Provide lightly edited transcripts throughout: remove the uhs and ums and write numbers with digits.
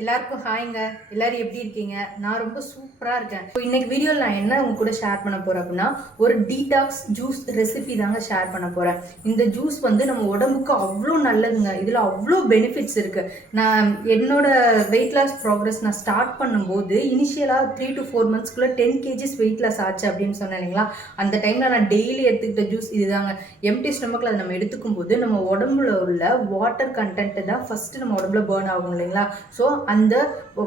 எல்லாருக்கும் ஹாய்ங்க. எல்லாரும் எப்படி இருக்கீங்க? நான் ரொம்ப சூப்பரா இருக்கேன். இப்போ இன்னைக்கு வீடியோவில் நான் என்ன உங்க கூட ஷேர் பண்ண போறேன் அப்படின்னா, ஒரு டீடாக்ஸ் ஜூஸ் ரெசிபி தாங்க ஷேர் பண்ண போறேன். இந்த ஜூஸ் வந்து நம்ம உடம்புக்கு அவ்வளோ நல்லதுங்க. இதுல அவ்வளோ பெனிஃபிட்ஸ் இருக்கு. நான் என்னோட வெயிட் லாஸ் ப்ராக்ரஸ் நான் ஸ்டார்ட் பண்ணும்போது இனிஷியலா 3 to 4 monthsக்குள்ள 10 kgs வெயிட் லாஸ் ஆச்சு அப்படின்னு சொன்னேன் இல்லைங்களா? அந்த டைம்ல நான் டெய்லி எடுத்துக்கிட்ட ஜூஸ் இதுதாங்க. எம்டி ஸ்டொமக்ல அதை நம்ம எடுத்துக்கும் போது நம்ம உடம்புல உள்ள வாட்டர் கண்டென்ட் தான் ஃபர்ஸ்ட் நம்ம உடம்புல பேர்ன் ஆகும் இல்லைங்களா? ஸோ அந்த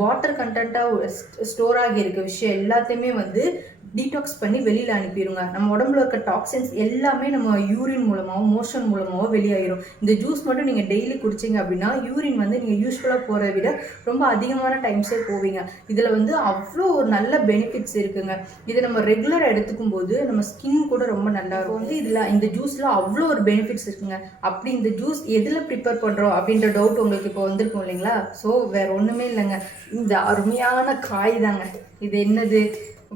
வாட்டர் கண்டென்ட்டாக ஸ்டோர் ஆகி இருக்க விஷயம் எல்லாத்தையுமே வந்து டீடாக்ஸ் பண்ணி வெளியில் அனுப்பிடுங்க. நம்ம உடம்புல இருக்க டாக்ஸின்ஸ் எல்லாமே நம்ம யூரின் மூலமாகவும் மோஷன் மூலமாகவும் வெளியாயிரும். இந்த ஜூஸ் மட்டும் நீங்கள் டெய்லி குடிச்சிங்க அப்படின்னா யூரின் வந்து நீங்கள் யூஸ்வலாக போகிறத விட ரொம்ப அதிகமான டைம்ஸே போவீங்க. இதில் வந்து அவ்வளோ ஒரு நல்ல பெனிஃபிட்ஸ் இருக்குங்க. இதை நம்ம ரெகுலராக எடுத்துக்கும் போது நம்ம ஸ்கின் கூட ரொம்ப நல்லா இருக்கும். வந்து இதில் இந்த ஜூஸில் அவ்வளோ ஒரு பெனிஃபிட்ஸ் இருக்குங்க. அப்படி இந்த ஜூஸ் எதில் ப்ரிப்பேர் பண்ணுறோம் அப்படின்ற டவுட் உங்களுக்கு இப்போ வந்திருக்கும் இல்லைங்களா? ஸோ வேறு ஒன்றுமே இல்லைங்க, இந்த அருமையான காய் தாங்க. இது என்னது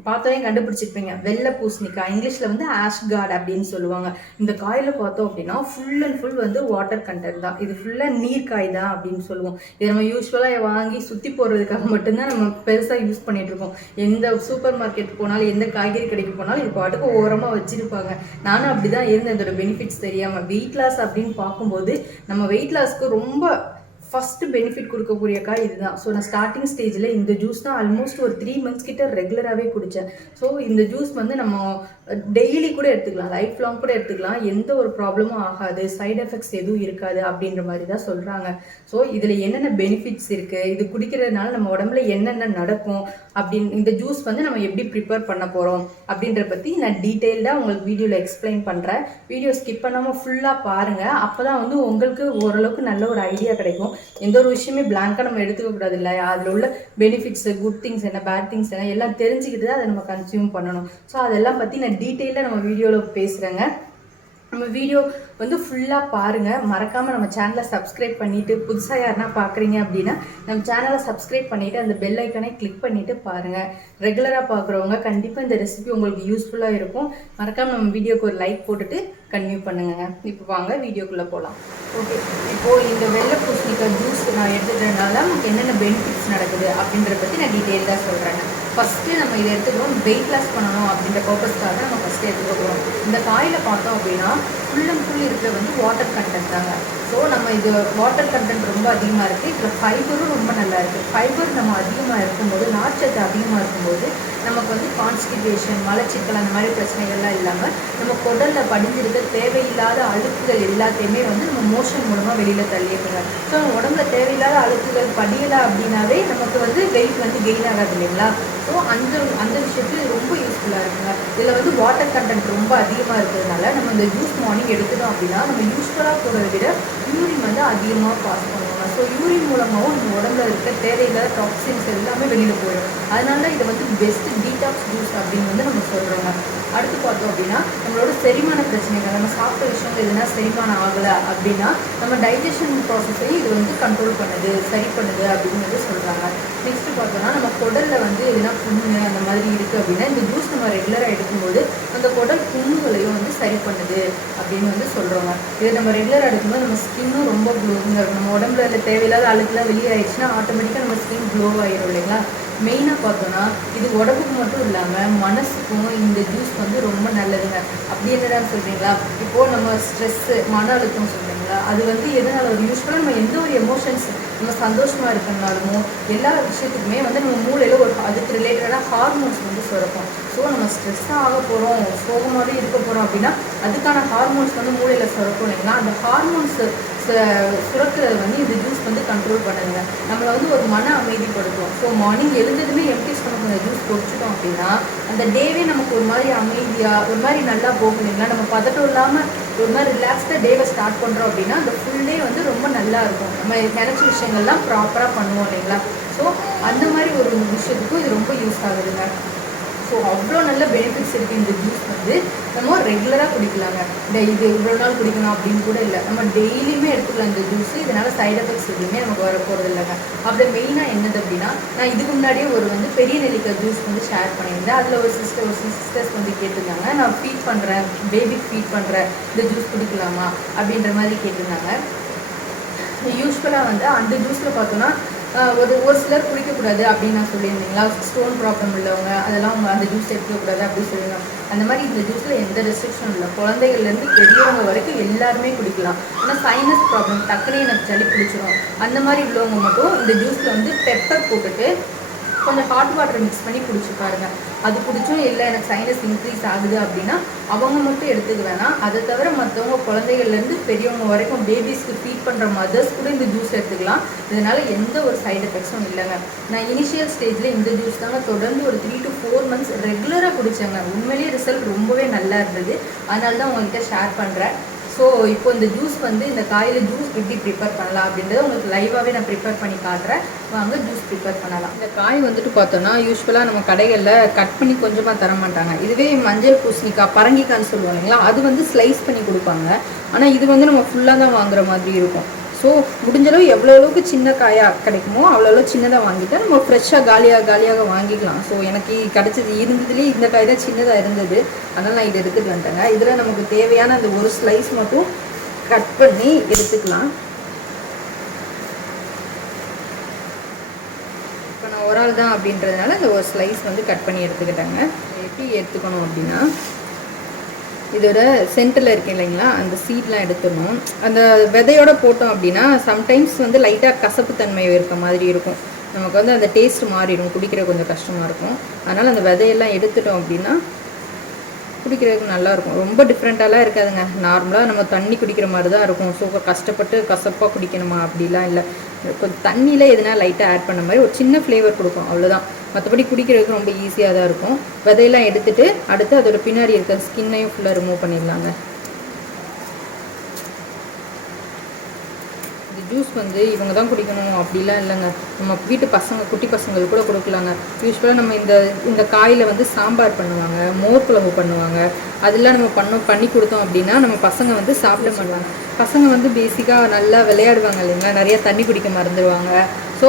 பார்த்தோன்னே கண்டுபிடிச்சிருப்பீங்க, வெள்ளை பூசணிக்காய். இங்கிலீஷில் வந்து ஆஷ்கார்ட் அப்படின்னு சொல்லுவாங்க. இந்த காயில் பார்த்தோம் அப்படின்னா ஃபுல் அண்ட் ஃபுல் வந்து வாட்டர் கண்டென்ட் தான். இது ஃபுல்லாக நீர்க்காய் தான் அப்படின்னு சொல்லுவோம். இதை நம்ம யூஸ்வலாக வாங்கி சுற்றி போடுறதுக்காக மட்டும்தான் நம்ம பெருசாக யூஸ் பண்ணிட்டு இருக்கோம். எந்த சூப்பர் மார்க்கெட் போனாலும் எந்த காய்கறி கடைக்கு போனாலும் இது பாட்டுக்கு ஓரமாக வச்சிருப்பாங்க. நானும் அப்படி தான் இருந்தேன், இதோட பெனிஃபிட்ஸ் தெரியாமல். வெயிட் லாஸ் அப்படின்னு பார்க்கும்போது நம்ம வெயிட் லாஸ்க்கு ரொம்ப ஃபஸ்ட்டு பெனிஃபிட் கொடுக்கக்கூடிய காய் இதுதான். ஸோ நான் ஸ்டார்டிங் ஸ்டேஜில் இந்த ஜூஸ் தான் ஆல்மோஸ்ட் ஒரு 3 months கிட்ட ரெகுலராகவே குடித்தேன். ஸோ இந்த ஜூஸ் வந்து நம்ம டெய்லி கூட எடுத்துக்கலாம், லைஃப் லாங் கூட எடுத்துக்கலாம், எந்த ஒரு ப்ராப்ளமும் ஆகாது, சைட் எஃபெக்ட்ஸ் எதுவும் இருக்காது அப்படின்ற மாதிரி தான் சொல்கிறாங்க. ஸோ இதில் என்னென்ன பெனிஃபிட்ஸ் இருக்குது, இது குடிக்கிறதுனால நம்ம உடம்புல என்னென்ன நடக்கும் அப்படின்னு, இந்த ஜூஸ் வந்து நம்ம எப்படி ப்ரிப்பேர் பண்ண போகிறோம் அப்படின்ற பற்றி நான் டீட்டெயில்டாக உங்களுக்கு வீடியோவில் எக்ஸ்பிளைன் பண்ணுறேன். வீடியோ ஸ்கிப் பண்ணாமல் ஃபுல்லாக பாருங்கள். அப்போ தான் வந்து உங்களுக்கு ஓரளவுக்கு நல்ல ஒரு ஐடியா கிடைக்கும். எந்த ஒரு விஷயமே பிளாங்காக நம்ம எடுத்துக்க கூடாது இல்லை, அதில் உள்ள பெனிஃபிட்ஸ், குட் திங்ஸ் என்ன, பேட் திங்ஸ் என்ன எல்லாம் தெரிஞ்சுக்கிட்டு தான் அதை நம்ம கன்சியூம் பண்ணணும். ஸோ அதெல்லாம் பற்றி நான் டீட்டெயிலாக நம்ம வீடியோவில் பேசுகிறேங்க. நம்ம வீடியோ வந்து ஃபுல்லாக பாருங்கள். மறக்காமல் நம்ம சேனலை சப்ஸ்கிரைப் பண்ணிவிட்டு, புதுசாக யாருன்னா பார்க்குறீங்க அப்படின்னா நம்ம சேனலை சப்ஸ்கிரைப் பண்ணிவிட்டு அந்த பெல் ஐக்கனை கிளிக் பண்ணிவிட்டு பாருங்கள். ரெகுலராக பார்க்குறவங்க கண்டிப்பாக இந்த ரெசிபி உங்களுக்கு யூஸ்ஃபுல்லாக இருக்கும். மறக்காமல் நம்ம வீடியோக்கு ஒரு லைக் போட்டுட்டு கன்டினியூ பண்ணுங்க. இப்போ வாங்க வீடியோக்குள்ளே போகலாம். ஓகே, இப்போது இந்த வெள்ளை பூசணிக்காய் ஜூஸ் நான் எடுத்துக்கிறதுனால என்னென்ன பெனிஃபிட்ஸ் நடக்குது அப்படின்றத பற்றி நான் டீட்டெயில்டாக சொல்கிறேங்க. ஃபஸ்ட்டு நம்ம இதை எடுத்துக்கிறோம், வெயிட் லாஸ் பண்ணணும் அப்படின்ற பர்பஸ்க்காக நம்ம ஃபஸ்ட்டு எடுத்துக்க போகிறோம். இந்த காயில் பார்த்தோம் அப்படின்னா ஃபுல் அண்ட் ஃபுல் இருக்கிற வந்து வாட்டர் கண்டென்ட் தாங்க. ஸோ நம்ம இது வாட்டர் கண்டென்ட் ரொம்ப அதிகமாக இருக்குது. இதில் ஃபைபரும் ரொம்ப நல்லா இருக்குது. ஃபைபர் நம்ம அதிகமாக இருக்கும்போது, நார்ச்சத்து அதிகமாக இருக்கும்போது நமக்கு வந்து கான்ஸ்டிபேஷன், மலச்சிக்கல் அந்த மாதிரி பிரச்சனைகள்லாம் இல்லாமல் நம்ம குடலில் படிஞ்சிருக்க தேவையில்லாத அழுக்குகள் எல்லாத்தையுமே வந்து நம்ம மோஷன் மூலமாக வெளியில் தள்ளிடுங்க. ஸோ நம்ம உடம்புல தேவையில்லாத அழுக்குகள் படியலை அப்படின்னாவே நமக்கு வந்து வெயிட் வந்து கெயின் ஆகாது இல்லைங்களா? ஸோ அந்த விஷயத்துல ரொம்ப யூஸ்ஃபுல்லாக இருக்குங்க. இதில் வந்து வாட்டர் கண்டென்ட் ரொம்ப அதிகமாக இருக்கிறதுனால நம்ம இந்த ஜூஸ் மார்னிங் எடுத்துட்டோம் அப்படின்னா நம்ம யூஸ்ஃபுல்லாக போகிறத விட யூரின் வந்து அதிகமாக பாஸ் பண்ணுவாங்க. ஸோ யூரின் மூலமாகவும் நம்ம உடம்புல இருக்க தேவையில்லாத டாக்ஸின்ஸ் எல்லாமே வெளியில் போயிடும். அதனால இதை வந்து பெஸ்ட் டீடாக்ஸ் ஜூஸ் அப்படின்னு வந்து நம்ம சொல்கிறோங்க. அடுத்து பார்த்தோம் அப்படின்னா நம்மளோட செரிமான பிரச்சனைகள், நம்ம சாப்பிட்ட விஷயங்கள் எதுனா செரிமானம் ஆகலை அப்படின்னா நம்ம டைஜஷன் ப்ராசஸையும் இது வந்து கண்ட்ரோல் பண்ணுது, சரி பண்ணுது அப்படின்னு வந்து சொல்கிறாங்க. நெக்ஸ்ட்டு பார்த்தோம்னா நம்ம குடலில் வந்து எதுனா புண்ணு அந்த மாதிரி இருக்குது அப்படின்னா இந்த ஜூஸ் நம்ம ரெகுலராக எடுக்கும்போது அந்த குடல் புண்ணுகளையும் வந்து சரி பண்ணுது அப்படின்னு வந்து சொல்கிறோங்க. இதை நம்ம ரெகுலராக எடுக்கும்போது நம்ம ஸ்கின்னும் ரொம்ப க்ளோவிங்காக இருக்கும். நம்ம உடம்புல இல்லை தேவையில்லாத அழுக்குலாம் வெளியே ஆயிடுச்சுன்னா ஆட்டோமேட்டிக்காக நம்ம ஸ்கின் க்ளோ ஆகிடும் இல்லைங்களா? மெயினாக பார்த்தோன்னா இது உடம்புக்கு மட்டும் இல்லாமல் மனசுக்கும் இந்த ஜூஸ் வந்து ரொம்ப நல்லதுங்க. அப்படி என்னடான்னு சொல்கிறீங்களா? இப்போது நம்ம ஸ்ட்ரெஸ்ஸு, மன அழுத்தம் சொல்கிறீங்களா, அது வந்து எதனால் ஒரு யூஸ்ஃபுல்லாக நம்ம எந்த ஒரு எமோஷன்ஸ், நம்ம சந்தோஷமாக இருக்கிறனாலுமோ எல்லா விஷயத்துக்குமே வந்து நம்ம மூளையில் ஒரு அதுக்கு ரிலேட்டடான ஹார்மோன்ஸ் வந்து சுரக்கும். ஸோ நம்ம ஸ்ட்ரெஸ்ஸாக ஆக போகிறோம், சோகமாகவே இருக்க போகிறோம் அப்படின்னா அதுக்கான ஹார்மோன்ஸ் வந்து மூளையில் சுரக்கும் இல்லைங்களா? அந்த ஹார்மோன்ஸு சுரக்கிறது வந்து இந்த ஜூஸ் வந்து கண்ட்ரோல் பண்ணுதுங்க. நம்மளை வந்து ஒரு மன அமைதிப்படுத்தும். ஸோ மார்னிங் எழுந்ததுமே எம்டி ஸ்டொமக் அந்த ஜூஸ் குடிச்சிட்டோம் அப்படின்னா அந்த டேவே நமக்கு ஒரு மாதிரி அமைதியாக ஒரு மாதிரி நல்லா போகும் இல்லைங்களா? நம்ம பதட்டம் இல்லாமல் ஒரு மாதிரி ரிலாக்ஸ்டாக டேவை ஸ்டார்ட் பண்ணுறோம் அப்படின்னா அந்த ஃபுல் டே வந்து ரொம்ப நல்லா இருக்கும். நம்ம நினச்ச விஷயங்கள்லாம் ப்ராப்பராக பண்ணுவோம் இல்லைங்களா? ஸோ அந்த மாதிரி ஒரு விஷயத்துக்கும் இது ரொம்ப யூஸ் ஆகுதுங்க. ஸோ அவ்வளோ நல்ல பெனிஃபிட்ஸ் இருக்குது. இந்த ஜூஸ் வந்து நம்ம ரெகுலராக குடிக்கலாங்க. இது இவ்வளோ நாள் குடிக்கணும் அப்படின்னு கூட இல்லை, நம்ம டெய்லியுமே எடுத்துக்கலாம் இந்த ஜூஸு. இதனால் சைட் எஃபெக்ட்ஸ் எதுவுமே நமக்கு வரப்போகிறது இல்லைங்க. அப்படி மெயினாக என்னது அப்படின்னா, நான் இதுக்கு முன்னாடியே ஒரு வந்து பெரிய நெல்லிக்காய் ஜூஸ் வந்து ஷேர் பண்ணியிருந்தேன். அதில் ஒரு சிஸ்டர்ஸ் வந்து கேட்டிருந்தாங்க, நான் ஃபீட் பண்ணுறேன், பேபிக்கு ஃபீட் பண்ணுறேன், இந்த ஜூஸ் குடிக்கலாமா அப்படின்ற மாதிரி கேட்டிருந்தாங்க. யூஸ்வலாக வந்து அந்த ஜூஸில் பார்த்தோன்னா ஒரு சிலர் குடிக்கக்கூடாது அப்படின்னு நான் சொல்லியிருந்தீங்களா, ஸ்டோன் ப்ராப்ளம் உள்ளவங்க அதெல்லாம் அவங்க அந்த ஜூஸ் எடுக்கக்கூடாது அப்படின்னு சொல்லியிருந்தாங்க. அந்த மாதிரி இந்த ஜூஸில் எந்த ரெஸ்ட்ரிக்ஷனும் இல்லை. குழந்தைகள்லேருந்து பெரியவங்க வரைக்கும் எல்லாருமே குடிக்கலாம். ஆனால் சைனஸ் ப்ராப்ளம் டக்குனே எனக்கு சளி பிடிச்சிரும் அந்த மாதிரி உள்ளவங்க மட்டும் இந்த ஜூஸில் வந்து பெப்பர் போட்டுட்டு கொஞ்சம் ஹாட் வாட்டர் மிக்ஸ் பண்ணி குடிச்சு பாருங்க. அது குடிச்சும் இல்லை எனக்கு சைனஸ் இன்க்ரீஸ் ஆகுது அப்படின்னா அவங்க மட்டும் எடுத்துக்க வேணாம். அதை தவிர மற்றவங்க குழந்தைகள்லேருந்து பெரியவங்க வரைக்கும் பேபிஸ்க்கு ஃபீட் பண்ணுற மதர்ஸ் கூட இந்த ஜூஸ் எடுத்துக்கலாம். இதனால எந்த ஒரு சைடு எஃபெக்ட்ஸும் இல்லைங்க. நான் இனிஷியல் ஸ்டேஜில் இந்த ஜூஸ் தாங்க தொடர்ந்து ஒரு 3 to 4 months ரெகுலராக குடித்தேங்க. உண்மையிலேயே ரிசல்ட் ரொம்பவே நல்லா இருந்தது. அதனால தான் உங்கள்கிட்ட ஷேர் பண்ணுறேன். ஸோ இப்போ இந்த ஜூஸ் வந்து இந்த காயில் ஜூஸ் எப்படி ப்ரிப்பேர் பண்ணலாம் அப்படின்றத உங்களுக்கு லைவாகவே நான் ப்ரிப்பேர் பண்ணி காட்டுறேன். வாங்க ஜூஸ் ப்ரிப்பேர் பண்ணலாம். இந்த காய் வந்துட்டு பார்த்தோன்னா யூஸ்வலாக நம்ம கடைகளில் கட் பண்ணி கொஞ்சமாக தர மாட்டாங்க. இதுவே மஞ்சள் பூசணிக்காய் பரங்கிக்கான்னு சொல்லுவோம் இல்லைங்களா, அது வந்து ஸ்லைஸ் பண்ணி கொடுப்பாங்க. ஆனால் இது வந்து நம்ம ஃபுல்லாக தான் வாங்குற மாதிரி இருக்கும். ஸோ முடிஞ்சளவு எவ்வளோ அளவுக்கு சின்ன காயாக கிடைக்குமோ அவ்வளோ சின்னதாக வாங்கிட்டா நம்ம ஃப்ரெஷ்ஷாக காலியாக வாங்கிக்கலாம். ஸோ எனக்கு கிடச்சது இருந்ததுலேயே இந்த காய் தான் சின்னதாக இருந்தது. அதனால் நான் இதை எடுத்துகிட்டு வந்துட்டேங்க. இதில் நமக்கு தேவையான அந்த ஒரு ஸ்லைஸ் மட்டும் கட் பண்ணி எடுத்துக்கலாம். இப்போ நான் ஒரு ஆள் தான் அப்படின்றதுனால இந்த ஒரு ஸ்லைஸ் வந்து கட் பண்ணி எடுத்துக்கிட்டேங்க. எப்படி எடுத்துக்கணும் அப்படின்னா, இதோட சென்டரில் இருக்கு இல்லைங்களா, அந்த சீட்லாம் எடுத்துடணும். அந்த விதையோட போட்டோம் அப்படின்னா சம்டைம்ஸ் வந்து லைட்டாக கசப்பு தன்மை இருக்க மாதிரி இருக்கும். நமக்கு வந்து அந்த டேஸ்ட் மாறிடும், குடிக்கிற கொஞ்சம் கஷ்டமாக இருக்கும். அதனால் அந்த விதையெல்லாம் எடுத்துட்டோம் அப்படின்னா குடிக்கிறதுக்கு நல்லாயிருக்கும். ரொம்ப டிஃப்ரெண்ட்டாலாம் இருக்காதுங்க. நார்மலாக நம்ம தண்ணி குடிக்கிற மாதிரி தான் இருக்கும். ஸோ கஷ்டப்பட்டு கசப்பாக குடிக்கணுமா அப்படிலாம் இல்லை. கொஞ்சம் தண்ணியில் எதுனா லைட்டாக ஆட் பண்ண மாதிரி ஒரு சின்ன ஃப்ளேவர் கொடுக்கும், அவ்வளோதான். மற்றபடி குடிக்கிறதுக்கு ரொம்ப ஈஸியாக தான் இருக்கும். விதையெல்லாம் எடுத்துகிட்டு அடுத்து அதோட பின்னாடி இருக்கிற ஸ்கின்னையும் ஃபுல்லாக ரிமூவ் பண்ணிடலாங்க. இந்த ஜூஸ் வந்து இவங்க தான் குடிக்கணும் அப்படிலாம் இல்லைங்க. நம்ம வீட்டு பசங்க குட்டி பசங்களுக்கு கூட கொடுக்கலாங்க. யூஸ்வலாக நம்ம இந்த காயில் வந்து சாம்பார் பண்ணுவாங்க, மோர் குழம்பு பண்ணுவாங்க. அதெல்லாம் நம்ம பண்ணி கொடுத்தோம் அப்படின்னா நம்ம பசங்க வந்து சாப்பிட மாட்டாங்க. பசங்க வந்து பேசிக்காக நல்லா விளையாடுவாங்க இல்லைங்களா, நிறையா தண்ணி குடிக்க மறந்துடுவாங்க. ஸோ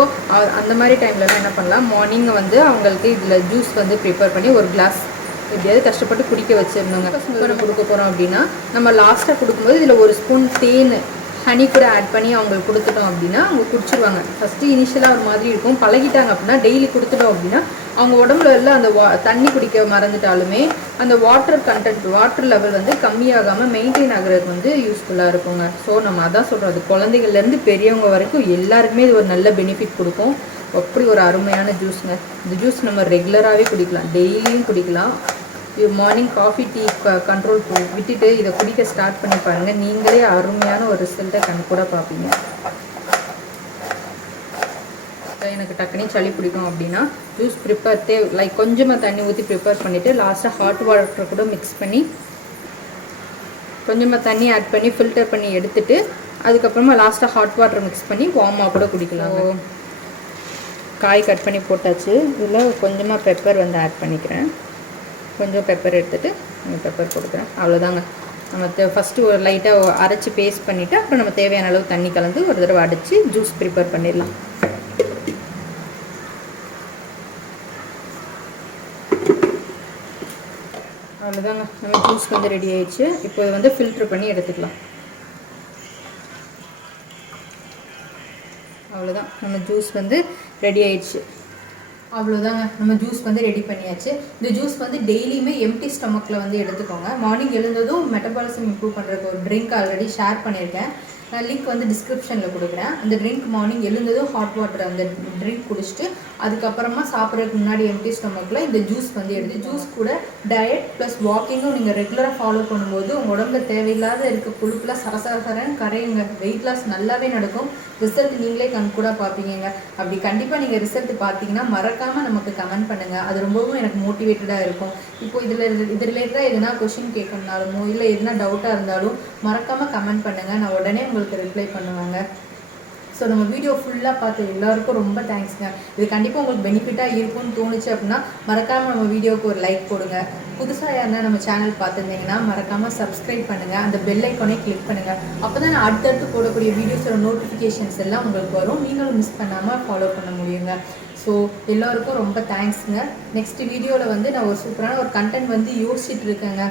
அந்த மாதிரி டைம்லலாம் என்ன பண்ணலாம், மார்னிங் வந்து அவங்களுக்கு இதில் ஜூஸ் வந்து ப்ரிப்பேர் பண்ணி ஒரு கிளாஸ் எப்படியாவது கஷ்டப்பட்டு குடிக்க வச்சுருந்தோங்க. பசங்களுக்கு கொடுக்க போகிறோம் அப்படின்னா நம்ம லாஸ்ட்டாக கொடுக்கும்போது இதில் ஒரு ஸ்பூன் தேன் ஹனி கூட ஆட் பண்ணி அவங்களுக்கு கொடுத்துட்டோம் அப்படின்னா அவங்க குடிச்சிருவாங்க. ஃபஸ்ட்டு இனிஷியலாக ஒரு மாதிரி இருக்கும், பழகிட்டாங்க அப்படின்னா டெய்லி கொடுத்துட்டோம் அப்படின்னா அவங்க உடம்புல எல்லாம் அந்த தண்ணி குடிக்க மறந்துட்டாலுமே அந்த வாட்டர் லெவல் வந்து கம்மியாகாமல் மெயின்டைன் ஆகுறதுக்கு வந்து யூஸ்ஃபுல்லாக இருக்குங்க. ஸோ நம்ம அதான் சொல்கிறது, குழந்தைகள்லேருந்து பெரியவங்க வரைக்கும் எல்லாருக்குமே இது ஒரு நல்ல பெனிஃபிட் கொடுக்கும். அப்படி ஒரு அருமையான ஜூஸுங்க. இந்த ஜூஸ் நம்ம ரெகுலராகவே குடிக்கலாம், டெய்லியும் குடிக்கலாம். மார்னிங் காஃபி டீ கண்ட்ரோல் விட்டுட்டு இதை குடிக்க ஸ்டார்ட் பண்ணி பாருங்கள். நீங்களே அருமையான ஒரு ரிசல்ட்டை கூட பார்ப்பீங்க. எனக்கு டக்குனே சளி பிடிக்கும் அப்படின்னா ஜூஸ் லைக் கொஞ்சமாக தண்ணி ஊற்றி ப்ரிப்பேர் பண்ணிவிட்டு லாஸ்ட்டாக ஹாட் வாட்டர் கூட மிக்ஸ் பண்ணி கொஞ்சமாக தண்ணி ஆட் பண்ணி ஃபில்டர் பண்ணி எடுத்துட்டு அதுக்கப்புறமா லாஸ்ட்டாக ஹாட் வாட்டர் மிக்ஸ் பண்ணி வார்மாக கூட குடிக்கலாம். காய் கட் பண்ணி போட்டாச்சு. இதில் கொஞ்சமாக பெப்பர் வந்து ஆட் பண்ணிக்கிறேன். கொஞ்சம் பெப்பர் எடுத்துகிட்டு பெப்பர் கொடுக்குறேன், அவ்வளோதாங்க. நம்ம ஃபஸ்ட்டு ஒரு லைட்டாக அரைச்சி பேஸ்ட் பண்ணிவிட்டு அப்புறம் நம்ம தேவையான அளவு தண்ணி கலந்து ஒரு தடவை அடித்து ஜூஸ் ப்ரிப்பேர் பண்ணிடலாம். அவ்வளோதாங்க, நம்ம ஜூஸ் வந்து ரெடி ஆயிடுச்சு. இப்போ இது வந்து ஃபில்ட்ரு பண்ணி எடுத்துக்கலாம். அவ்வளோதான், நம்ம ஜூஸ் வந்து ரெடி ஆயிடுச்சு. அவ்வளோதாங்க, நம்ம ஜூஸ் வந்து ரெடி பண்ணியாச்சு. இந்த ஜூஸ் வந்து டெய்லியுமே எம்டி ஸ்டொமக்கில் வந்து எடுத்துக்கோங்க. மார்னிங் எழுந்ததும் மெட்டபாலிசம் இம்ப்ரூவ் பண்ணுறதுக்கு ஒரு ட்ரிங்க் ஆல்ரெடி ஷேர் பண்ணியிருக்கேன். நான் லிங்க் வந்து டிஸ்கிரிப்ஷனில் கொடுக்குறேன். அந்த ட்ரிங்க் மார்னிங் எழுந்ததும் ஹாட் வாட்டர் அந்த ட்ரிங்க் குடிச்சிட்டு அதுக்கப்புறமா சாப்பிட்றதுக்கு முன்னாடி எம்டி ஸ்டொமக்கில் இந்த ஜூஸ் வந்து எடுத்து ஜூஸ் கூட டயட் ப்ளஸ் வாக்கிங்கும் நீங்கள் ரெகுலராக ஃபாலோ பண்ணும்போது உங்கள் உடம்புல தேவையில்லாத இருக்க கொழுப்புலாம் சரசரன்னு கரையுங்க. வெயிட் லாஸ் நல்லாவே நடக்கும். ரிசல்ட் நீங்களே கூட பார்ப்பீங்க. அப்படி கண்டிப்பாக நீங்கள் ரிசல்ட் பார்த்தீங்கன்னா மறக்காமல் நமக்கு கமெண்ட் பண்ணுங்கள். அது ரொம்பவும் எனக்கு மோட்டிவேட்டடாக இருக்கும். இப்போ இது ரிலேட்டடாக எதுனா கொஷின் கேட்கணுனாலுமோ இல்லை எதுனா டவுட்டாக இருந்தாலும் மறக்காமல் கமெண்ட் பண்ணுங்கள். நான் உடனே உங்களுக்கு ரிப்ளை பண்ணுவாங்க. ஸோ நம்ம வீடியோ ஃபுல்லாக பார்த்து எல்லாருக்கும் ரொம்ப தேங்க்ஸுங்க. இது கண்டிப்பாக உங்களுக்கு பெனிஃபிட்டாக இருக்கும்னு தோணுச்சு அப்படின்னா மறக்காமல் நம்ம வீடியோவுக்கு ஒரு லைக் போடுங்க. புதுசாக யாருன்னா நம்ம சேனல் பார்த்துருந்தீங்கன்னா மறக்காமல் சப்ஸ்கிரைப் பண்ணுங்கள். அந்த பெல் ஐக்கானே கிளிக் பண்ணுங்கள். அப்போ தான் நான் அடுத்தடுத்து போடக்கூடிய வீடியோஸோட நோட்டிஃபிகேஷன்ஸ் எல்லாம் உங்களுக்கு வரும். நீங்களும் மிஸ் பண்ணாமல் ஃபாலோ பண்ண முடியுங்க. ஸோ எல்லோருக்கும் ரொம்ப தேங்க்ஸுங்க. நெக்ஸ்ட் வீடியோவில் வந்து நான் ஒரு சூப்பரான ஒரு கண்டென்ட் வந்து யோசிச்சுட்டு இருக்கேங்க.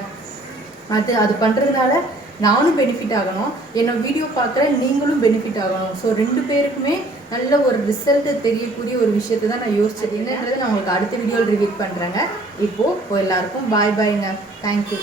அது பண்ணுறதுனால நானும் பெனிஃபிட் ஆகணும், என்னோட வீடியோ பார்க்குற நீங்களும் பெனிஃபிட் ஆகணும். ஸோ 2 பேருக்குமே நல்ல ஒரு ரிசல்ட் தெரியக்கூடிய ஒரு விஷயத்தை தான் நான் யோசிச்சது. என்னன்றதை நான் உங்களுக்கு அடுத்த வீடியோவில் ரிவீல் பண்ணுறேங்க. இப்போது எல்லாருக்கும் பாய் பாய்ங்க. தேங்க்யூ.